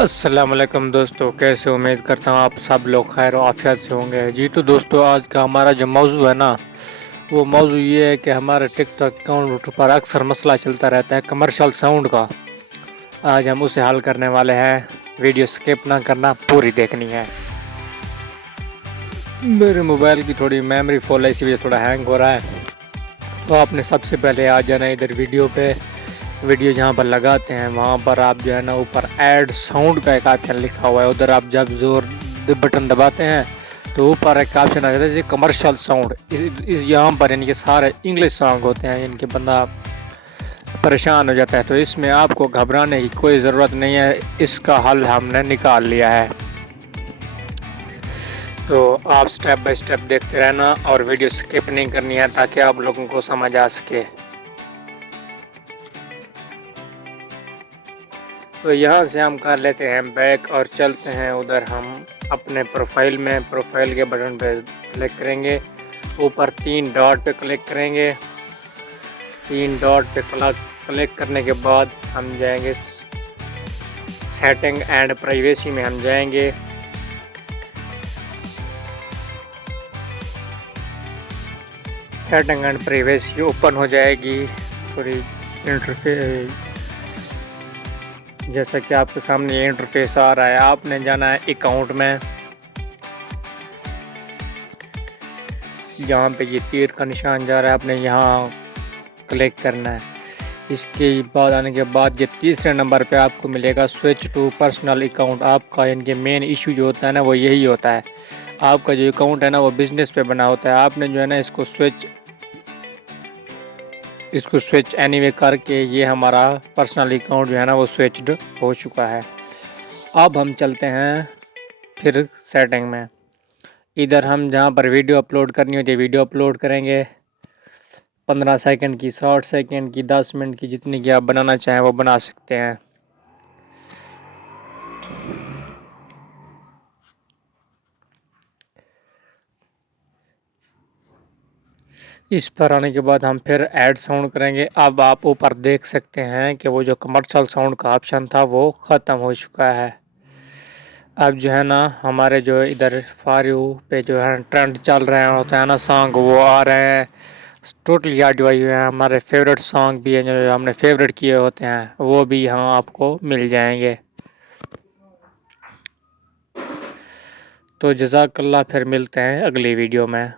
अस्सलाम वालेकुम दोस्तों, कैसे उम्मीद करता हूँ आप सब लोग खैर और आफियत से होंगे। जी तो दोस्तों, आज का हमारा जो मौजू है ना, वो मौजू ये है कि हमारे टिकटॉक अकाउंट पर अक्सर मसला चलता रहता है कमर्शियल साउंड का। आज हम उसे हल करने वाले हैं। वीडियो स्किप ना करना, पूरी देखनी है। मेरे मोबाइल की थोड़ी मेमोरी फुल है, इसी वजह से थोड़ा हैंग हो रहा है। तो आपने सबसे पहले आ जाना इधर वीडियो पे। वीडियो जहाँ पर लगाते हैं वहाँ पर आप जो है ना, ऊपर ऐड साउंड का एक ऑप्शन लिखा हुआ है, उधर आप जब जोर बटन दबाते हैं तो ऊपर एक ऑप्शन आ जाता है कमर्शियल साउंड। यहाँ पर इनके सारे इंग्लिश सॉन्ग होते हैं, इनके बंदा परेशान हो जाता है। तो इसमें आपको घबराने की कोई ज़रूरत नहीं है, इसका हल हमने निकाल लिया है। तो आप स्टेप बाय स्टेप देखते रहना और वीडियो स्किप नहीं करनी है, ताकि आप लोगों को समझ आ सके। तो यहाँ से हम कर लेते हैं बैक और चलते हैं उधर। हम अपने प्रोफाइल में, प्रोफाइल के बटन पे क्लिक करेंगे, ऊपर 3 डॉट पे क्लिक करेंगे। 3 डॉट पे क्लिक करने के बाद हम जाएंगे सेटिंग एंड प्राइवेसी में। हम जाएंगे सेटिंग एंड प्राइवेसी ओपन हो जाएगी। थोड़ी इंटरफेस, जैसा कि आपके सामने ये इंटरफेस आ रहा है, आपने जाना है अकाउंट में। जहाँ पे ये तीर का निशान जा रहा है, आपने यहाँ क्लिक करना है। इसके बाद आने के बाद ये तीसरे नंबर पे आपको मिलेगा स्विच टू पर्सनल अकाउंट। आपका इनके मेन इशू जो होता है ना, वो यही होता है। आपका जो अकाउंट है ना, वो बिजनेस पे बना होता है। आपने जो है ना, इसको स्विच एनीवे करके ये हमारा पर्सनल अकाउंट जो है ना, वो स्विच्ड हो चुका है। अब हम चलते हैं फिर सेटिंग में। इधर हम जहाँ पर वीडियो अपलोड करनी होती है, वीडियो अपलोड करेंगे। 15 सेकंड की, 60 सेकंड की, 10 मिनट की, जितनी की आप बनाना चाहें वो बना सकते हैं। इस पर आने के बाद हम फिर ऐड साउंड करेंगे। अब आप ऊपर देख सकते हैं कि वो जो कमर्शियल साउंड का ऑप्शन था वो ख़त्म हो चुका है। अब जो है ना, हमारे जो इधर फॉर यू पे जो है ट्रेंड चल रहे हैं होता है ना सॉन्ग, वो आ रहे हैं। टोटली याद हुए हैं। हमारे फेवरेट सॉन्ग भी हैं, जो हमने फेवरेट किए होते हैं, वो भी यहाँ आपको मिल जाएंगे। तो जज़ाकल्लाह, फिर मिलते हैं अगली वीडियो में।